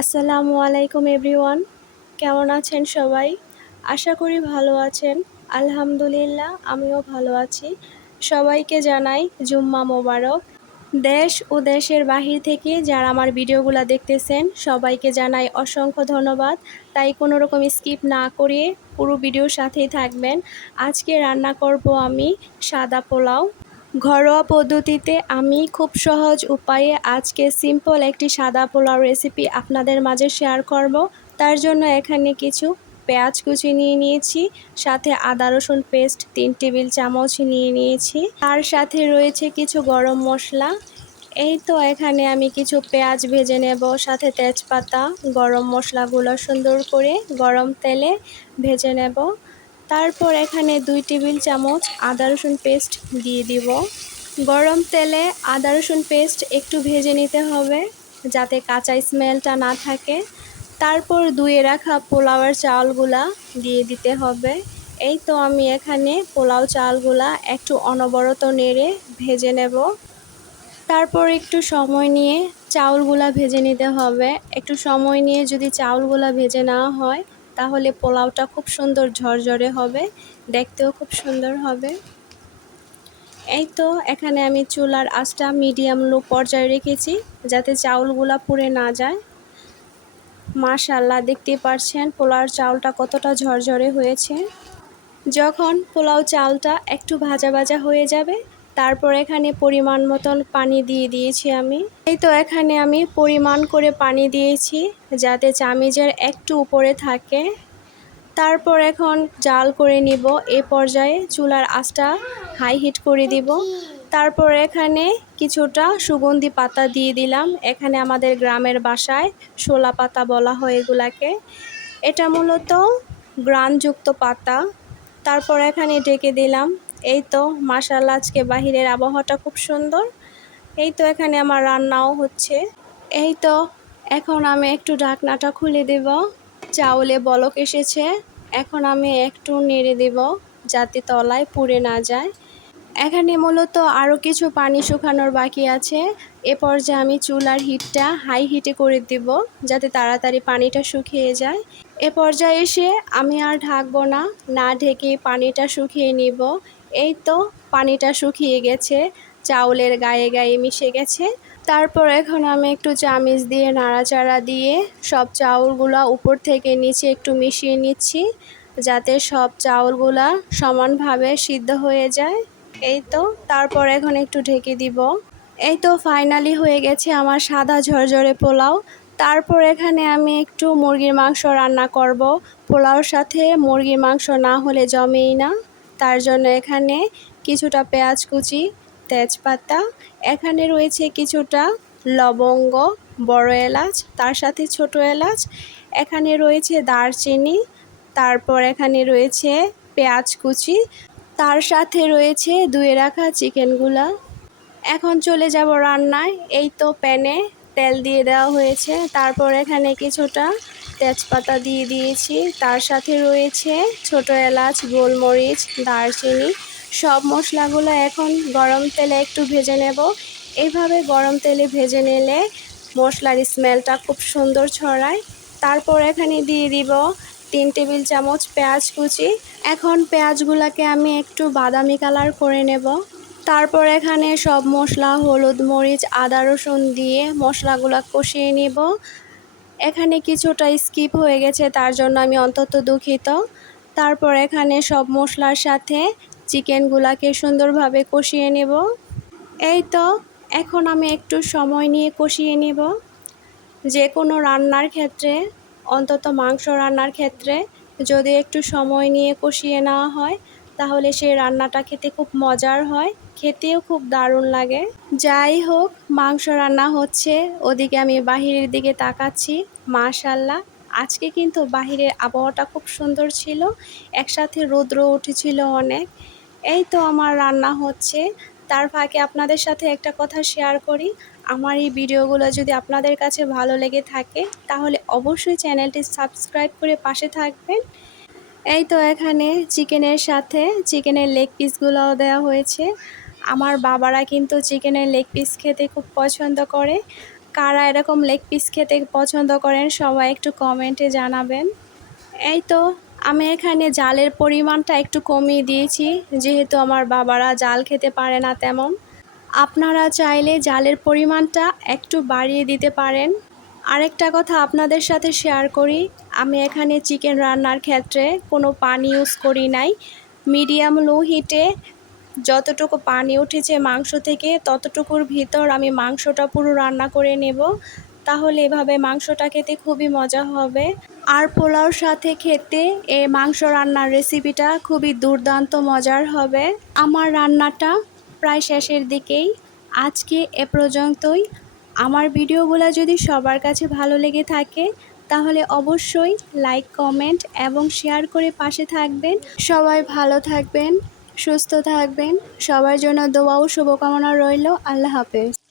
আসসালামু আলাইকুম এভরিওয়ান। কেমন আছেন সবাই? আশা করি ভালো আছেন। আলহামদুলিল্লাহ, আমিও ভালো আছি। সবাইকে জানাই জুম্মা মোবারক। দেশ ও দেশের বাহির থেকে যারা আমার ভিডিওগুলো দেখতেছেন, সবাইকে জানাই অসংখ্য ধন্যবাদ। তাই কোনো রকম স্কিপ না করে পুরো ভিডিওর সাথেই থাকবেন। আজকে রান্না করব আমি সাদা পোলাও। ঘরোয়া পদ্ধতিতে আমি খুব সহজ উপায়ে আজকে সিম্পল একটি সাদা পোলাও রেসিপি আপনাদের মাঝে শেয়ার করব। তার জন্য এখানে কিছু পেঁয়াজ কুচি নিয়ে নিয়েছি, সাথে আদা রসুন পেস্ট তিন টেবিল চামচ নিয়ে নিয়েছি, তার সাথে রয়েছে কিছু গরম মশলা। এই তো এখানে আমি কিছু পেঁয়াজ ভেজে নেব, সাথে তেজপাতা, গরম মশলাগুলো সুন্দর করে গরম তেলে ভেজে নেব। তারপর এখানে দুই টেবিল চামচ আদা রসুন পেস্ট দিয়ে দিব। গরম তেলে আদা রসুন পেস্ট একটু ভেজে নিতে হবে যাতে কাঁচা স্মেলটা না থাকে। তারপর ধুয়ে রাখা পোলাওয়ের চালগুলা দিয়ে দিতে হবে। এই তো আমি এখানে পোলাও চালগুলা একটু অনবরত নেড়ে ভেজে নেব। তারপর একটু সময় নিয়ে চাউলগুলা ভেজে নিতে হবে। একটু সময় নিয়ে যদি চাউলগুলা ভেজে নেওয়া হয় তাহলে পোলাওটা খুব সুন্দর ঝরঝরে হবে, দেখতেও খুব সুন্দর হবে। এই তো এখানে আমি চুলার আঁচটা মিডিয়াম লো পর্যায়ে রেখেছি, যাতে চাউলগুলা পুড়ে না যায়। মাশাল্লাহ দেখতে পাচ্ছেন পোলাওর চাউলটা কতটা ঝরঝরে হয়েছে। যখন পোলাও চালটা একটু ভাজা ভাজা হয়ে যাবে তারপর এখানে পরিমাণ মতন পানি দিয়ে দিয়েছি আমি। এই তো এখানে আমি পরিমাণ করে পানি দিয়েছি, যাতে চামিজের একটু উপরে থাকে। তারপর এখন জাল করে নিব, এ পর্যায়ে চুলার আঁচটা হাই হিট করে দিব। তারপর এখানে কিছুটা সুগন্ধি পাতা দিয়ে দিলাম। এখানে আমাদের গ্রামের বাসায় শোলা পাতা বলা হয় এগুলাকে। এটা মূলত গ্রানযুক্ত পাতা। তারপর এখানে ডেকে দিলাম এই তো মার্শাল আজকে বাহিরের আবহাওয়াটা খুব সুন্দর। এই তো এখানে আমার রান্নাও হচ্ছে। এই তো, এখন আমি একটু ঢাকনাটা খুলে দেব। চাউলে বলক এসেছে। এখন আমি একটু নেড়ে দেব যাতে তলায় পুড়ে না যায়। এখানে মূলত আরও কিছু পানি শুকানোর বাকি আছে। এ পর্যায়ে আমি চুলার হিটটা হাই হিটে করে দিব যাতে তাড়াতাড়ি পানিটা শুকিয়ে যায়। এ পর্যায়ে এসে আমি আর ঢাকবো না না ঢেকে পানিটা শুকিয়ে নিব। এই তো পানিটা শুকিয়ে গেছে, চাউলের গায়ে গায়ে মিশে গেছে। তারপর এখন আমি একটু চামিচ দিয়ে নাড়াচাড়া দিয়ে সব চাউলগুলা উপর থেকে নিচে একটু মিশিয়ে নিচ্ছি, যাতে সব চাউলগুলা সমানভাবে সিদ্ধ হয়ে যায়। এই তো, তারপর এখন একটু ঢেকে দিব। এই তো ফাইনালি হয়ে গেছে আমার সাদা ঝরঝরে পোলাও। তারপর এখানে আমি একটু মুরগির মাংস রান্না করব। পোলাওর সাথে মুরগির মাংস না হলে জমেই না। তার জন্য এখানে কিছুটা পেঁয়াজ কুচি, তেজপাতা, এখানে রয়েছে কিছুটা লবঙ্গ, বড় এলাচ, তার সাথে ছোট এলাচ, এখানে রয়েছে দারচিনি, তারপর এখানে রয়েছে পেঁয়াজ কুচি তার সাথে রয়েছে ধুয়ে রাখা চিকেনগুলা। এখন চলে যাব রান্নায়। এই তো প্যানে তেল দিয়ে দেওয়া হয়েছে। তারপর এখানে কিছুটা তেজপাতা দিয়ে দিয়েছি। তার সাথে রয়েছে ছোট এলাচ, গোলমরিচ, দারচিনি। সব মশলাগুলো এখন গরম তেলে একটু ভেজে নেব। এইভাবে গরম তেলে ভেজে নিলে মশলার স্মেলটা খুব সুন্দর ছড়ায়। তারপর এখানে দিয়ে দিব তিন টেবিল চামচ পেঁয়াজ কুচি। এখন পেঁয়াজগুলোকে আমি একটু বাদামি কালার করে নেব। তারপর এখানে সব মশলা, হলুদ মরিচ, আদা রসুন দিয়ে মশলাগুলো কষিয়ে নিব। এখানে কিছুটা স্কিপ হয়ে গেছে, তার জন্য আমি অন্তত দুঃখিত। তারপর এখানে সব মশলার সাথে চিকেনগুলাকে সুন্দরভাবে কষিয়ে নেব। এই তো, এখন আমি একটু সময় নিয়ে কষিয়ে নেব। যে কোনো রান্নার ক্ষেত্রে অন্তত মাংস রান্নার ক্ষেত্রে যদি একটু সময় নিয়ে কষিয়ে নেওয়া হয়, তাহলে সেই রান্নাটা খেতে খুব মজার হয়, খেতেও খুব দারুণ লাগে। যাই হোক, মাংস রান্না হচ্ছে, ওদিকে আমি বাহিরের দিকে তাকাচ্ছি মাশাল্লাহ আজকে কিন্তু বাহিরের আবহাওয়াটা খুব সুন্দর ছিল, একসাথে রৌদ্র উঠেছিল অনেক। এই তো আমার রান্না হচ্ছে। তার ফাঁকে আপনাদের সাথে একটা কথা শেয়ার করি। আমার এই ভিডিওগুলো যদি আপনাদের কাছে ভালো লেগে থাকে, তাহলে অবশ্যই চ্যানেলটি সাবস্ক্রাইব করে পাশে থাকবেন। এই তো এখানে চিকেনের সাথে চিকেনের লেগ পিসগুলোও দেওয়া হয়েছে। আমার বাবারা কিন্তু চিকেনের লেগ পিস খেতে খুব পছন্দ করে। কারা এরকম লেগ পিস খেতে পছন্দ করেন, সবাই একটু কমেন্টে জানাবেন। এই তো আমি এখানে জালের পরিমাণটা একটু কমিয়ে দিয়েছি, যেহেতু আমার বাবারা জাল খেতে পারে না তেমন। আপনারা চাইলে জালের পরিমাণটা একটু বাড়িয়ে দিতে পারেন। আরেকটা কথা আপনাদের সাথে শেয়ার করি, আমি এখানে চিকেন রান্নার ক্ষেত্রে কোনো পানি ইউজ করি নাই। মিডিয়াম লো হিটে যতটুকু পানি উঠেছে মাংস থেকে, ততটুকুর ভিতর আমি মাংসটা পুরো রান্না করে নেব। তাহলে এভাবে মাংসটা খেতে খুবই মজা হবে। আর পোলাওর সাথে খেতে এই মাংস রান্নার রেসিপিটা খুবই দুর্দান্ত মজার হবে। আমার রান্নাটা প্রায় শেষের দিকেই। আজকে এ পর্যন্তই। আমার ভিডিওগুলো যদি সবার কাছে ভালো লেগে থাকে, তাহলে অবশ্যই লাইক কমেন্ট এবং শেয়ার করে পাশে থাকবেন। সবাই ভালো থাকবেন, সুস্থ থাকবেন। সবার জন্য দোয়া ও শুভকামনা রইল। আল্লাহ হাফেজ।